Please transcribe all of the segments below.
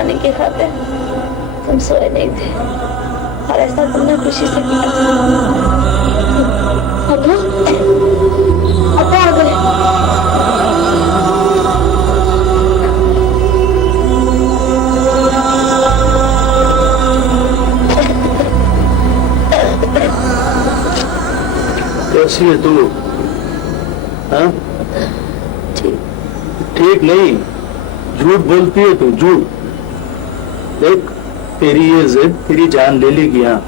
मनाने की खातिर तुम सोए नहीं थे और ऐसा तुमने खुशी से किया। अब्बा अब्बा आ गए। कैसी है तू? हाँ? ठीक नहीं, झूठ बोलती है तू, झूठ। देख तेरी ये जिद तेरी जान ले लेगी। हाँ,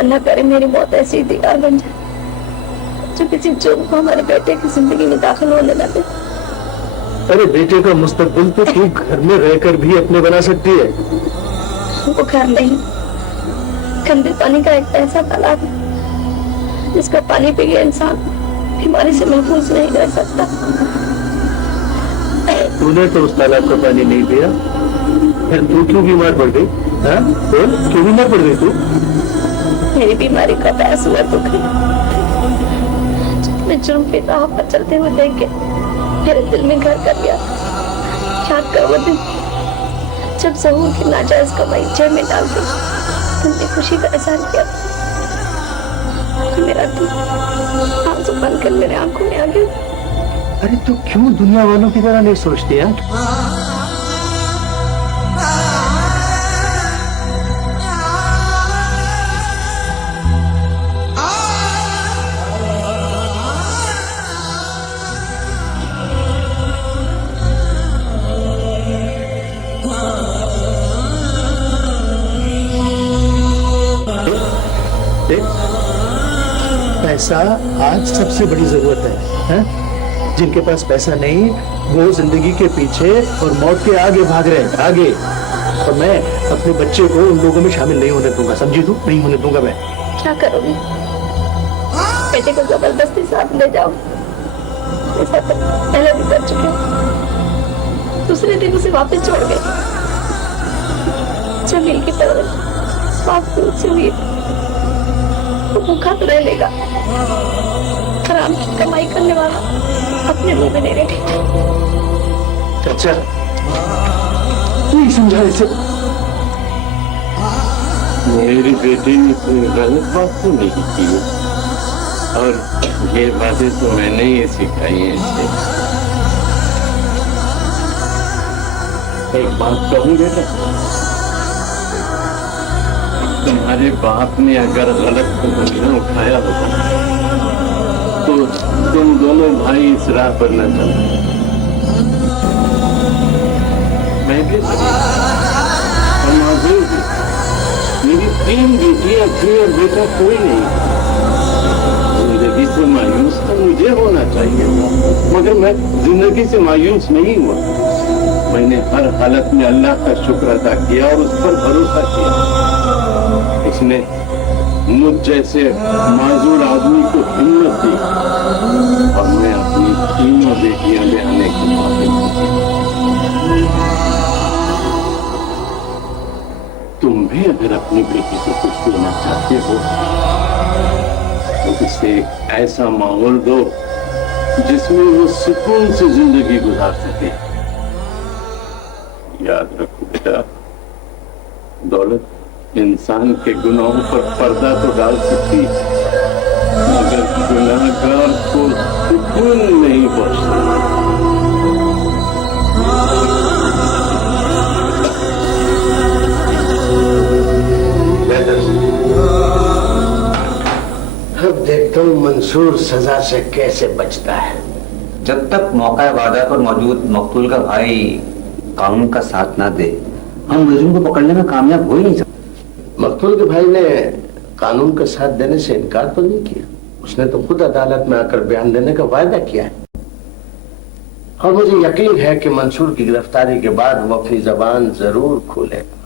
अल्लाह करे मेरी मौत ऐसी दीवार बन जाए जो किसी जुर्म को हमारे बेटे की जिंदगी में दाखिल होने न दे। अरे बेटे का मुस्तकबिल तो तू घर में रहकर भी अपने बना सकती है। वो घर नहीं, गंदे पानी का एक ऐसा तालाब है जिसका पानी पी गया इंसान बीमारी से महफूज नहीं रह सकता। तूने तो उस तालाब का पानी नहीं पिया, फिर तू क्यों बीमार पड़ गई? हाँ बोल, क्यों बीमार पड़ गई तू? मेरी बीमारी का बहस हुआ दुख है मैं जुर्म की राह पर चलते हुए देख के मेरे दिल में घर कर गया। याद कर वो दिन जब ज़हूर की नाजायज कमाई जेब में डाल दी, तुमने खुशी का एहसान किया। मेरा दिल आंसू बनकर मेरे आंखों में आ गया। अरे तू क्यों दुनिया वालों की तरह नहीं सोचती है? पैसा आज सबसे बड़ी जरूरत है? जिनके पास पैसा नहीं वो जिंदगी के पीछे और मौत के आगे भाग रहे हैं, आगे। और मैं अपने बच्चे को उन लोगों में शामिल नहीं होने दूंगा, समझी तू? नहीं होने दूंगा मैं। क्या करोगी? बेटे को जबरदस्ती साथ ले जाओ, ऐसा तो पहले भी कर चुके। दूसरे दिन उसे वापस छोड़ गए। जमील की तरह बात दूर से हुई तो भूखा तो रह लेगा, हराम की कमाई करने वाला अपने मुंह में नहीं रखेगा। अच्छा तू ही समझा इसे। मेरी बेटी ने कोई गलत बात तो नहीं की और ये बातें तो मैंने ही सिखाई है इसे। एक बात कहूँ बेटा, तुम्हारे बाप ने अगर गलत कदम उठाया होता तो तुम दोनों भाई इस राह पर न चलते। मैं भी और माजूर भी, मेरी 3 बेटियां थी और बेटा कोई नहीं। जिंदगी से मायूस तो मुझे होना चाहिए, मगर मैं जिंदगी से मायूस नहीं हुआ। मैंने हर हालत में अल्लाह का शुक्र अदा किया और उस पर भरोसा किया। उसने मुझ जैसे माजूर आदमी को हिम्मत दी और मैं अपनी 3 बेटियां ले आने की बात की। तुम भी अगर अपनी बेटी को कुछ देना चाहते हो तो उसे ऐसा माहौल दो जिसमें वो सुकून से जिंदगी गुजार सके। याद रखो बेटा, दौलत इंसान के गुनाहों पर पर्दा तो डाल सकती है मगर गुनाहगार को सुकून नहीं बख्शती। अब देखता हूँ मंसूर सजा से कैसे बचता है। जब तक मौका वादा पर मौजूद मकतूल का भाई कानून का साथ ना दे हम मुजरिम को पकड़ने में कामयाब हो ही नहीं सकते। मकतूल के भाई ने कानून का साथ देने से इनकार तो नहीं किया, उसने तो खुद अदालत में आकर बयान देने का वायदा किया है। और मुझे यकीन है कि मंसूर की गिरफ्तारी के बाद वो अपनी जबान जरूर खोलेगा।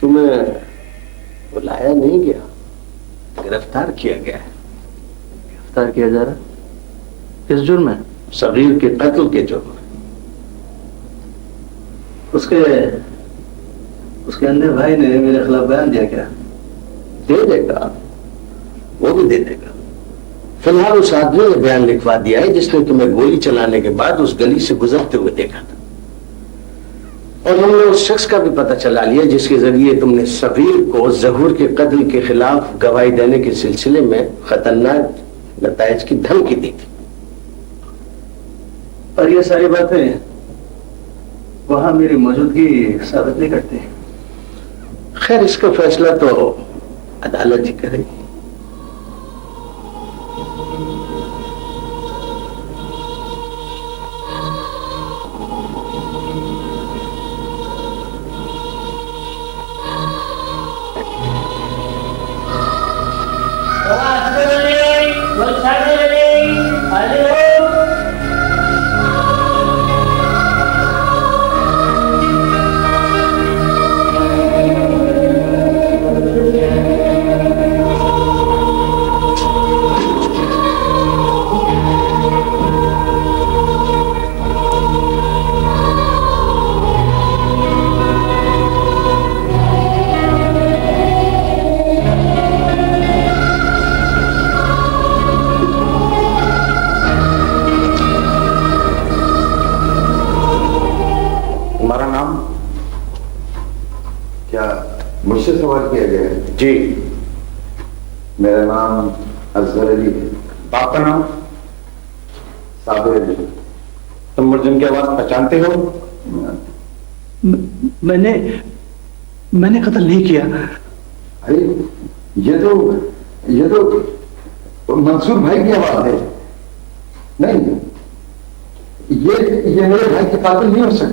तुम्हें बुलाया नहीं गया, गिरफ्तार किया गया है। गिरफ्तार किया जा रहा? किस जुर्म में? सगीर के कत्ल के जुर्म में। उसके اس کے اندر بھائی نے میرے خلاف بیان دیا کیا؟ دے دے گا، وہ بھی دے دے گا. فی الحال اس آدمی نے بیان لکھوا دیا ہے جس نے تمہیں گولی چلانے کے بعد اس گلی سے گزرتے ہوئے دیکھا تھا. اور ہم نے اس شخص کا بھی پتہ چلا لیا جس کے ذریعے تم نے صغیر کو ظہور کے قتل کے خلاف گواہی دینے کے سلسلے میں خطرناک نتائج کی دھمکی دی تھی. اور یہ ساری باتیں وہاں میری موجودگی ثابت نہیں کرتی. خیر اس کا فیصلہ تو عدالت ہی کرے گی. تمہارا نام کیا مجھ سے سوال کیا گیا ہے؟ جی میرا نام اصغر علی ہے. باپ کا نام صابر علی. تم ملزم کی آواز پہچانتے ہو؟ میں نے قتل نہیں کیا. ارے یہ تو منصور بھائی کی آواز ہے. نہیں یہ میرے بھائی کے قاتل نہیں ہو سکتے.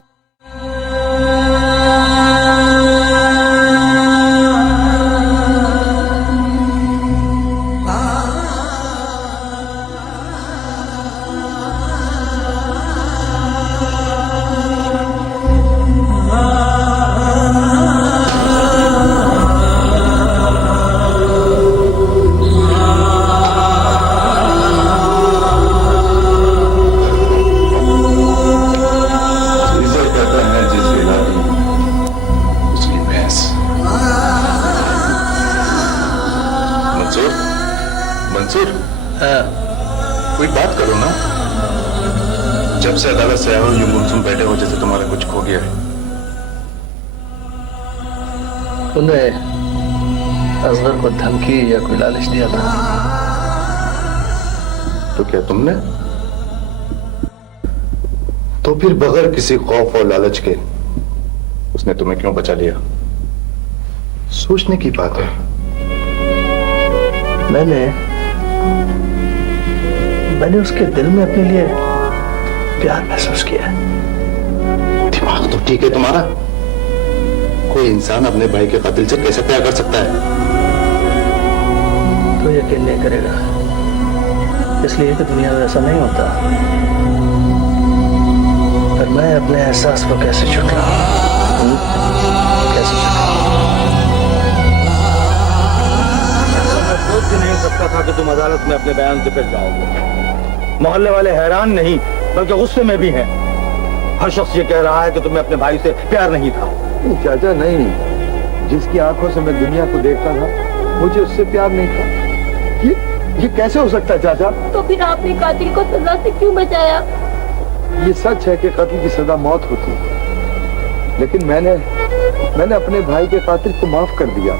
کوئی بات کرو نا. جب سے عدالت سے آئے ہو یوں گمسم بیٹھے ہو جیسے تمہارا کچھ کھو گیا ہے. انہیں اصغر کو دھمکی یا کوئی لالچ دیا تھا؟ تو کیا تم نے؟ تو پھر بغیر کسی خوف اور لالچ کے اس نے تمہیں کیوں بچا لیا؟ سوچنے کی بات ہے. میں نے اس کے دل میں اپنے لیے پیار محسوس کیا ہے. دماغ تو ٹھیک ہے تمہارا. کوئی انسان اپنے بھائی کے قاتل سے کیسے پیار کر سکتا ہے؟ تو یقین نہیں کرے گا، اس لیے کہ دنیا میں ایسا نہیں ہوتا. پر میں اپنے احساس کو کیسے چھٹلاؤں؟ کیسے چھٹلاؤں؟ میں سوچ بھی نہیں سکتا تھا کہ تم عدالت میں اپنے بیان سے پھر جاؤ گے. محلے والے حیران نہیں بلکہ غصے میں بھی ہیں. ہر شخص یہ کہہ رہا ہے کہ تمہیں اپنے بھائی سے پیار نہیں تھا. چاچا نہیں، جس کی آنکھوں سے میں دنیا کو دیکھتا تھا مجھے اس سے پیار نہیں تھا. یہ کیسے ہو سکتا ہے چاچا؟ تو پھر آپ نے قاتل کو سزا سے کیوں بچایا؟ یہ سچ ہے کہ قتل کی سزا موت ہوتی ہے، لیکن میں نے اپنے بھائی کے قاتل کو معاف کر دیا.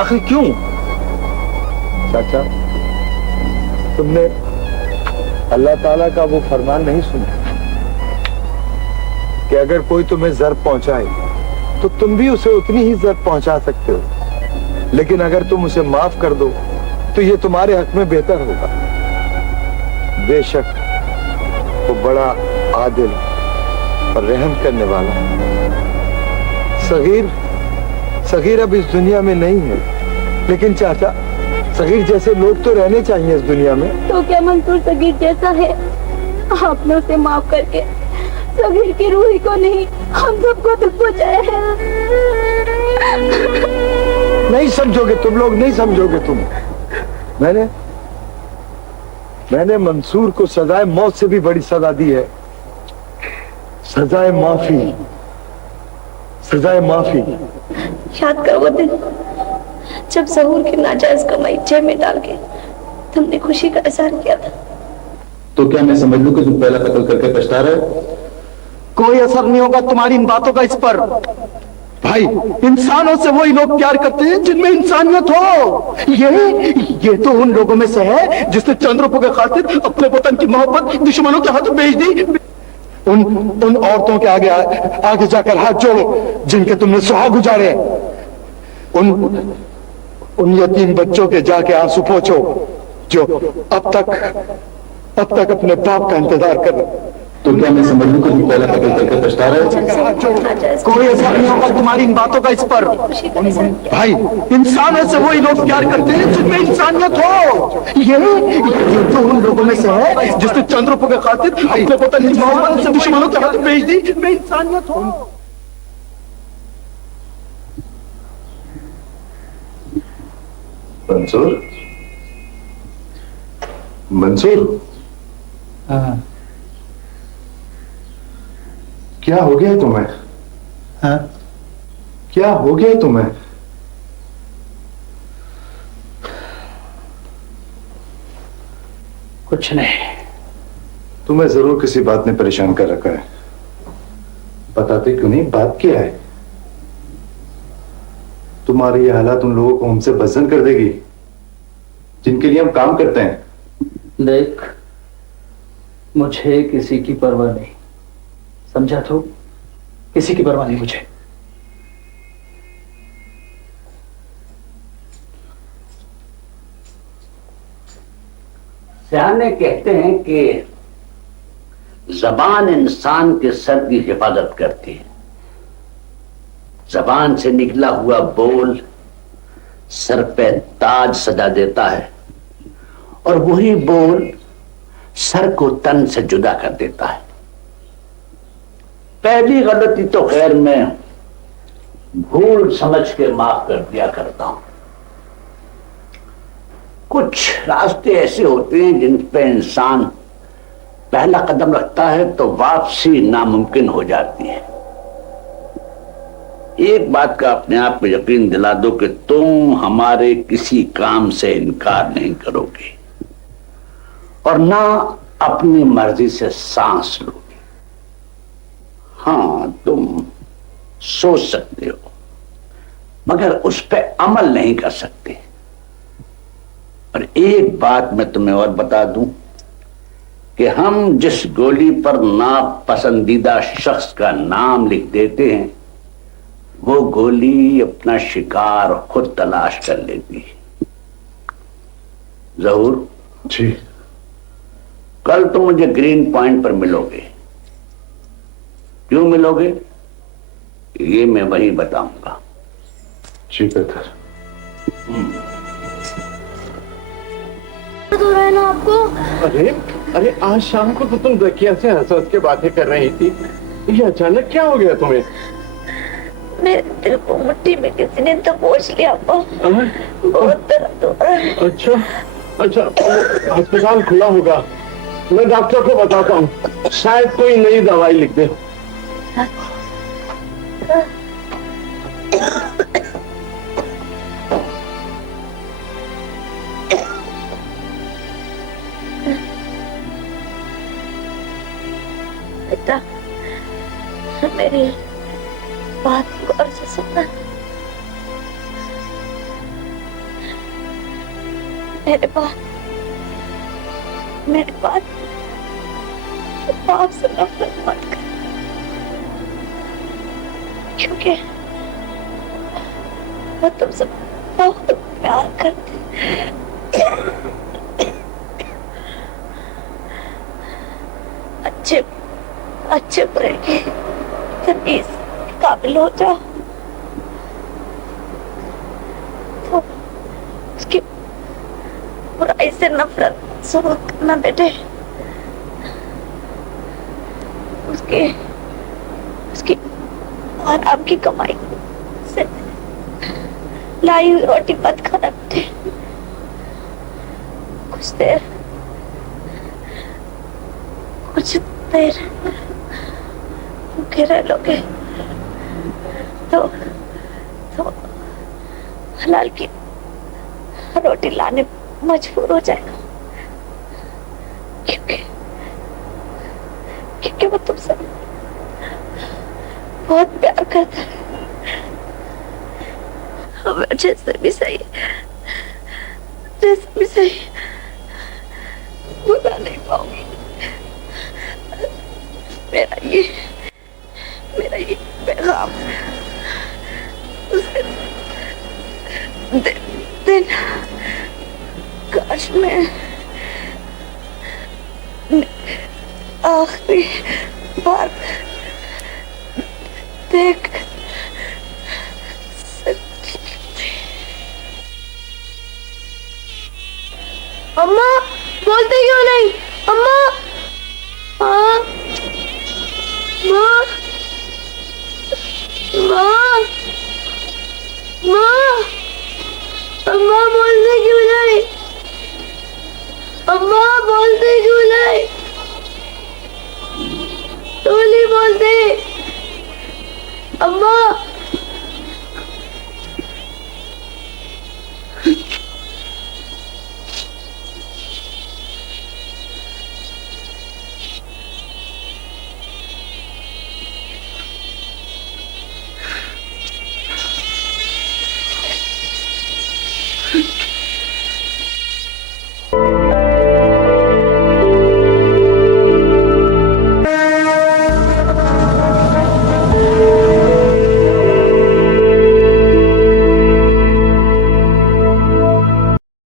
آخر کیوں؟ چاچا تم نے اللہ تعالیٰ کا وہ فرمان نہیں سنا کہ اگر کوئی تمہیں ضرر پہنچائے تو تم بھی اسے اتنی ہی ضرر پہنچا سکتے ہو، لیکن اگر تم اسے معاف کر دو تو یہ تمہارے حق میں بہتر ہوگا. بے شک وہ بڑا عادل اور رحم کرنے والا. صغیر اب اس دنیا میں نہیں ہے، لیکن چاچا صغیر جیسے لوگ تو رہنے چاہیے اس دنیا میں. تو کیا منصور صغیر جیسا ہے؟ آپ نے اسے معاف کر کے صغیر کی روحی کو نہیں ہم سب کو دکھ پہنچایا ہے. نہیں سمجھو گے تم لوگ، نہیں سمجھو گے تم. میں نے منصور کو سزائے موت سے بھی بڑی سزا دی ہے، سزائے معافی. फिजाए माफी। याद कर वो दिन जब जहूर की नाजायज कमाई जेब में डाल के तुमने खुशी का इजहार किया था। तो क्या मैं समझ लूं कि तुम पहला कत्ल करके पछता रहे हो? कोई असर नहीं होगा तुम्हारी इन बातों का इस पर। भाई, इंसानों से वही लोग प्यार करते हैं जिनमें इंसानियत हो। ये तो उन लोगों में से है जिसने चंद रुपयों के खातिर अपने वतन की मोहब्बत दुश्मनों के हाथों बेच दी। उन औरतों के आगे जाकर हाथ जोड़ो जिनके तुमने सुहाग गुजारे। उन यतीम बच्चों के जाके आंसू पोंछो जो अब तक अपने बाप का इंतजार कर रहे। तो क्या मैं समझ लूं कि तुम पहला कत्ल करके पछता रहे हो? कोई असर नहीं होगा तुम्हारी इन बातों का इस पर। भाई, इंसानों से वही लोग प्यार करते हैं जिनमें इंसानियत हो। ये तो उन लोगों में से है जिसने चंद रुपयों के खातिर अपने वतन की मोहब्बत से दुश्मनों के हाथ बेच दी, जिनमें इंसानियत हो। मंसूर, हाँ क्या हो गया तुम्हें? हाँ क्या हो गया तुम्हें? कुछ नहीं। तुम्हें जरूर किसी बात ने परेशान कर रखा है। बताते क्यों नहीं? बात क्या है? तुम्हारी ये हालात उन लोगों को हमसे बजन कर देगी जिनके लिए हम काम करते हैं। देख, मुझे किसी की परवाह नहीं, समझा? तो किसी की परवाह नहीं मुझे। सियाने कहते हैं कि जबान इंसान के सर की हिफाजत करती है। जबान से निकला हुआ बोल सर पे ताज सजा देता है और वही बोल सर को तन से जुदा कर देता है। पहली गलती तो खैर मैं भूल समझ के माफ कर दिया करता हूं। कुछ रास्ते ऐसे होते हैं जिन पे इंसान पहला कदम रखता है तो वापसी नामुमकिन हो जाती है। एक बात का अपने आप को यकीन दिला दो कि तुम हमारे किसी काम से इनकार नहीं करोगे और ना अपनी मर्जी से सांस लोगे। हाँ, तुम सोच सकते हो मगर उस पर अमल नहीं कर सकते। और एक बात मैं तुम्हें और बता दूं कि हम जिस गोली पर नापसंदीदा शख्स का नाम लिख देते हैं वो गोली अपना शिकार खुद तलाश कर लेती है। जहूर जी, कल तुम मुझे ग्रीन पॉइंट पर मिलोगे। क्यों मिलोगे ये मैं वही बताऊंगा। जी बेहतर। हो रहा है ना आपको? अरे आज शाम को तो तुम रकिया से हंस के बातें कर रही थी, ये अचानक क्या हो गया तुम्हें? मेरे दिल को मिट्टी में किसी ने तो बोझ लिया। बहुत दर्द हो रहा है। अच्छा, अस्पताल खुला होगा, मैं डॉक्टर को बताता हूँ, शायद कोई नई दवाई लिख दे। बेटा, मेरी बात गौर से सुनना। मेरे बात बाप से नफरत मत कर, क्योंकि वो तुमसे बहुत प्यार करते। अच्छे बुरे की तमीज काबिल हो जाओ तो उसकी बुराई से नफरत शुरू करना बेटे। उसकी और आपकी कमाई से लाई हुई रोटी मत खाना बेटे। कुछ देर भूखे रह लोगे तो हलाल की रोटी लाने मजबूर हो जाएगा, क्योंकि वो तुमसे बहुत प्यार करता है। अब जैसे भी सही बुला नहीं पाऊंगी। मेरा ये पैगाम उसे दिन काश मैं आखिरी बार देख अम्मा बोलते क्यों नहीं? अम्मा, माँ, माँ, माँ, माँ, अम्मा बोलते क्यों नहीं? अम्मा बोलते क्यों नहीं? क्यों नहीं बोलते? अम्मा